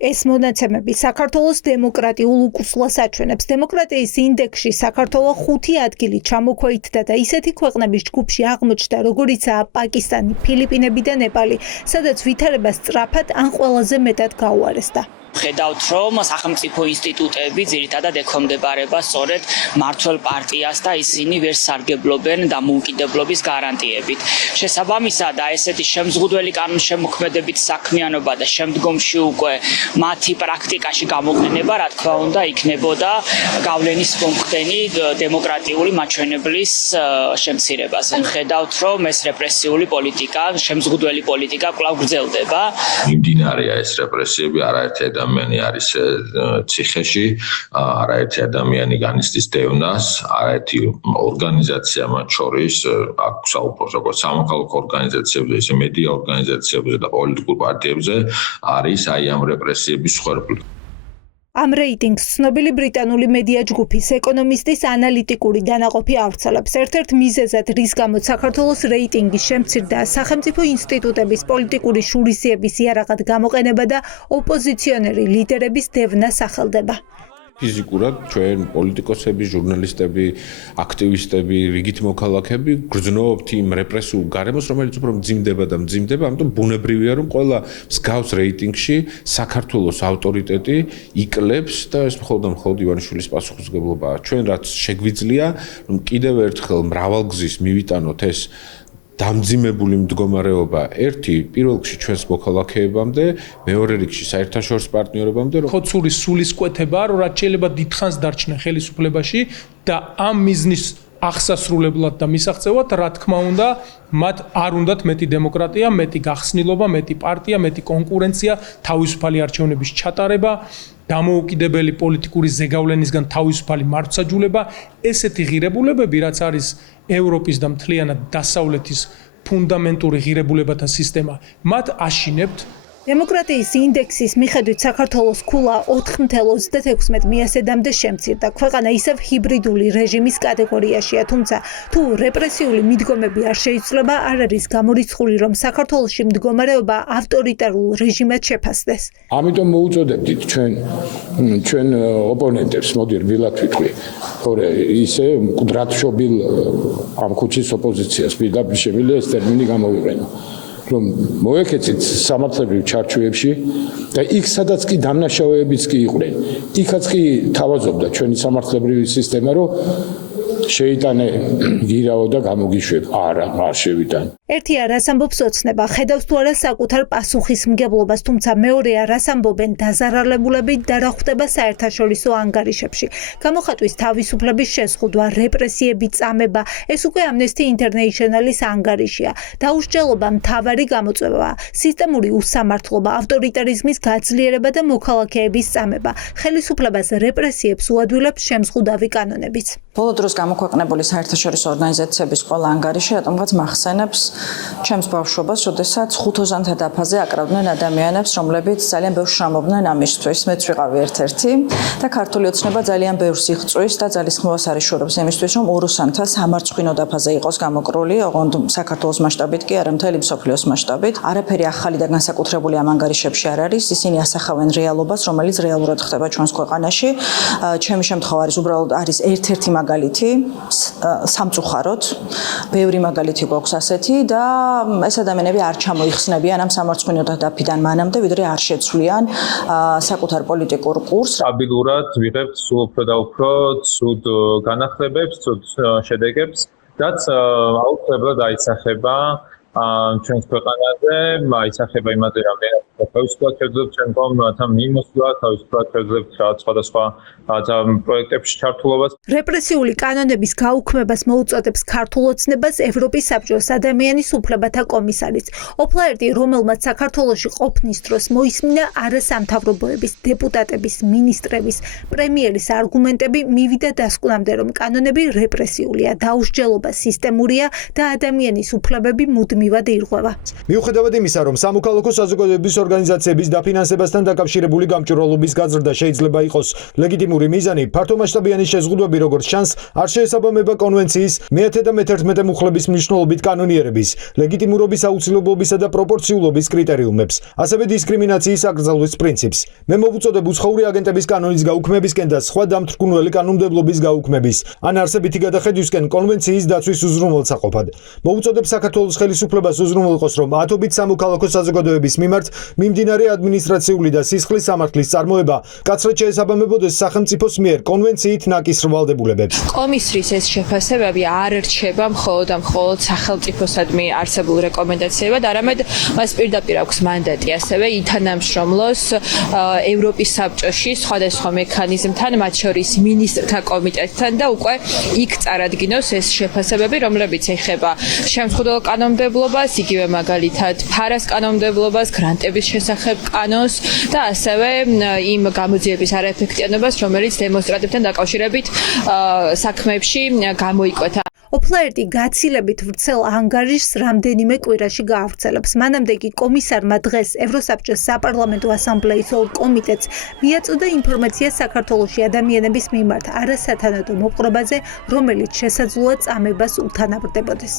ეს მონაცემები საქართველოს დემოკრატიულ უკუსლას აჩვენებს. დემოკრატიის ინდექსში საქართველო 5 ადგილი ჩამოქვეითდა და ისეთი ქვეყნების ჯგუფში აღმოჩნდა, როგორიცაა პაკისტანი, ფილიპინები და ნეპალი, სადაც ვითარება სწრაფად ან ყველაზე მეტად გაუარესდა. ხედავთ, რომ სახელმწიფო ინსტიტუტები ძირითადად ექვემდებარება სწორედ მმართველ პარტიას და ისინი ვერ სარგებლობენ დამოუკიდებლობის გარანტიებით. შესაბამისად, ესეთი შემზღუდველი კანონშემოქმედებით საქმიანობა და შემდგომში უკვე მათი პრაქტიკაში გამოყენება, რა თქმა უნდა, იქნებოდა გავლენის მომხდენი დემოკრატიული მაჩვენებლის შემცირებაზე. ხედავთ, რომ ეს რეპრესიული პოლიტიკა, შემზღუდველი პოლიტიკა კვლავ გრძელდება. მიმდინარეა ეს რეპრესიები, არაერთი ადამიანი არის ციხეში, არაერთი ადამიანი განიცდის დევნას, არაერთი ორგანიზაცია მათ შორის, აქ საუბრობს როგორც სამოქალაქო ორგანიზაციებზე, ისე მედია ორგანიზაციებზე და პოლიტიკურ პარტიებზე არის აი ამ რეპრესიების მსხვერპლი. ამ რეიტინგს ცნობილი ბრიტანული მედია ჯგუფის ეკონომისტის ანალიტიკური დანაყოფი ავრცელებს. ერთ-ერთ მიზეზად, რის გამოც საქართველოს რეიტინგი შემცირდა, სახელმწიფო ინსტიტუტების პოლიტიკური შურისძიების იარაღად გამოყენება და ოპოზიციონერი ლიდერების დევნა სახელდება. ფიზიკურად ჩვენ პოლიტიკოსები, ჟურნალისტები, აქტივისტები, რიგით მოქალაქეები გრძნობთ იმ რეპრესიულ გარემოს, რომელიც უფრო მძიმდება და მძიმდება, ამიტომ ბუნებრივია, რომ ყველა მსგავს რეიტინგში საქართველოს ავტორიტეტი იკლებს და ეს მხოლოდ ივანიშვილის პასუხისმგებლობაა. ჩვენ რაც შეგვიძლია, რომ კიდევ ერთხელ მრავალგზის მივიტანოთ ეს დამძიმებული მდგომარეობა ერთი პირველ რიგში ჩვენს მოქალაქეებამდე, მეორე რიგში საერთაშორისო პარტნიორებამდე, ხოცურის სულისკვეთება, რომ რაც შეიძლება დიდხანს დარჩნენ ხელისუფლებაში და ამ მიზნის აღსასრულებლად და მისაღწევად, რა თქმა უნდა, მათ არ უნდათ მეტი დემოკრატია, მეტი გახსნილობა, მეტი პარტია, მეტი კონკურენცია, თავისუფალი არჩევნების ჩატარება, დამოუკიდებელი პოლიტიკური ზეგავლენისგან თავისუფალი მართვსაჯულება, ესეთი ღირებულებები, რაც არის ევროპის და მთლიანად დასავლეთის ფუნდამენტური ღირებულებათა სისტემა, მათ აშინებთ. დემოკრატიის ინდექსის მიხედვით საქართველოს ქულა 4.36 მიასედამდე შემცირდა. ქვეყანა ისევ ჰიბრიდული რეჟიმის კატეგორიაშია, თუმცა თუ რეპრესიული მიდგომები არ შეიცვლება, არ არის გამორიცხული, რომ საქართველოში მდგომარეობა ავტორიტარულ რეჟიმად შეფასდეს. ამიტომ მოუწოდებდით ჩვენ ოპონენტებს, მოდი რბილად ვიტყვი, თორე ისე მკვდრად შობილ ამ ქუჩის ოპოზიციას პირდაპირ შემიძლია ეს ტერმინი გამოვიყენო. რომ მოეკეცით სამართლებრივ ჩარჩოებში და იქ სადაც კი დამნაშავეებიც კი იყვნენ. იქაც კი თავაზობდა ჩვენი სამართლებრივი სისტემა, რომ შეიტანე გირაო და გამოგიშვებ. არა, არ შევიტან. ერთია რას ამბობს ოცნება, ხედავს თუ არა საკუთარ პასუხისმგებლობას, თუმცა მეორეა რას ამბობენ დაზარალებულებით და რა ხდება საერთაშორისო ანგარიშებში. გამოხატვის თავისუფლების შეზღუდვა, რეპრესიები, წამება, ეს უკვე Amnesty International-ის ანგარიშია. დაუსჯელობა მთავარი გამოწვევაა, სისტემური უსამართლობა, ავტორიტარიზმის გაძლიერება და მოქალაქეების წამება. ხელისუფლებას რეპრესიებს უადვილებს შემზღუდავი კანონებიც. ბოლო დროს გამოქვეყნებული საერთაშორისო ორგანიზაციების ყველა ანგარიში რატომღაც მახსენებს ჩემს ბავშვობას, როდესაც ხუთოზანთა დაფაზე აკრავდნენ ადამიანებს, რომლებიც ძალიან ბევრს შრომობდნენ ამისთვის. მეც ვიყავი ერთ-ერთი და ქართული ოცნება ძალიან ბევრს იღწვის და ძალისხმევას არიშურობს იმისთვის, რომ ოროსანთა სამარცხვინო დაფაზე იყოს გამოკრული, ოღონდ საქართველოს მასშტაბით კი არა, მთელი მსოფლიოს მასშტაბით. არაფერი ახალი და განსაკუთრებული ამ ანგარიშებში არ არის, ისინი ასახავენ რეალობას, რომელიც რეალურად ხდება ჩვენს ქვეყანაში. ჩემი შემთხვევა უბრალოდ არის ერთ-ერთი მაგალითი, სამწუხაროდ, ბევრი მაგალითი გვაქვს ასეთი და ეს ადამიანები არ ჩამოიხსნებიან ამ სამარცხვინო დაფიდან მანამდე, ვიდრე არ შეცვლიან საკუთარ პოლიტიკურ კურსს. სტაბილურად ვიღებთ სულ უფრო და უფრო ცუდ განახლებებს, ცუდ შედეგებს, რაც აუცილებლად აისახება ჩვენს ქვეყანაზე, აისახება იმაზე, რამდენად თავისუფლად შევძლებთ შემდგომ მიმოსვლა, თავისუფლად შევძლებთ სხვადასხვა პროექტებში ჩართულობას. რეპრესიული კანონების გაუქმებას მოუწოდებს ქართულ ოცნებას ევროპის საბჭოს ადამიანის უფლებათა კომისარიც. ოფლაერტი, რომელმაც საქართველოში ყოფნის დროს მოისმინა არასამთავრობოების, დეპუტატების, მინისტრების, პრემიერის არგუმენტები, მივიდა დასკვნამდე, რომ კანონები რეპრესიულია, დაუსჯელობა სისტემურია და ადამიანის უფლებები მუდმივ მუდმივად ირღვევა. მიუხედავად იმისა, რომ სამოქალაქო საზოგადოების ორგანიზაციების დაფინანსებასთან დაკავშირებული გამჭვირვალობის გაზრდა შეიძლება იყოს ლეგიტიმური მიზანი, ფართომასშტაბიანი შეზღუდვები, როგორც ჩანს, არ შეესაბამება კონვენციის მე-10 და მე-11 მუხლების მნიშვნელობით კანონიერების, ლეგიტიმურობის აუცილებლობისა და პროპორციულობის კრიტერიუმებს, ასევე დისკრიმინაციის აკრძალვის პრინციპს. მე მოვუწოდებ უცხოური აგენტების კანონის გაუქმებისკენ და სხვა დამთრქმული კანონმდებლობის გაუქმების, ან არსებითი გადახედვისკენ კონვენციის დაცვის უზრუნველსაყოფად. მოვუწოდებ საქართველოს ხელისუფლებას უზრუნველყოს, რომ ათობით სამოქალაქო საზოგადოების მიმართ მიმდინარე ადმინისტრაციული და სისხლის სამართლის წარმოება კაცრად შეესაბამებოდეს სახელმწიფოს მიერ კონვენციით ნაკისრ ვალდებულებებს. კომისრის ეს შეფასებები არ რჩება მხოლოდ სახელმწიფოსადმი არსებულ რეკომენდაციებად, არამედ მას პირდაპირ აქვს მანდატი ასევე ითანამშრომლოს ევროპის საბჭოში სხვადასხვა მექანიზმთან, მათ შორის მინისტრთა კომიტეტთან და უკვე იქ წარადგინოს ეს შეფასებები, რომლებიც ეხება შემსხუდელ კანონმდებლობას, იგივე მაგალითად ფარას კანონმდებლობას, გრანტების შესახებ კანონს და ასევე იმ გამოძიების არაეფექტიანობას, რომელიც დემონსტრანტებთან დაკავშირებით საქმეებში გამოიკვეთა. ოფლაერტი გაცილებით ვრცელ ანგარიშს რამდენიმე კვირაში გაავრცელებს. მანამდე კი კომისარმა დღეს ევროსაბჭოს საპარლამენტო ასამბლეის ორ კომიტეტს მიაწოდა ინფორმაცია საქართველოში ადამიანების მიმართ არასათანადო მოპყრობაზე, რომელიც შესაძლოა წამებას უთანაბრდებოდეს.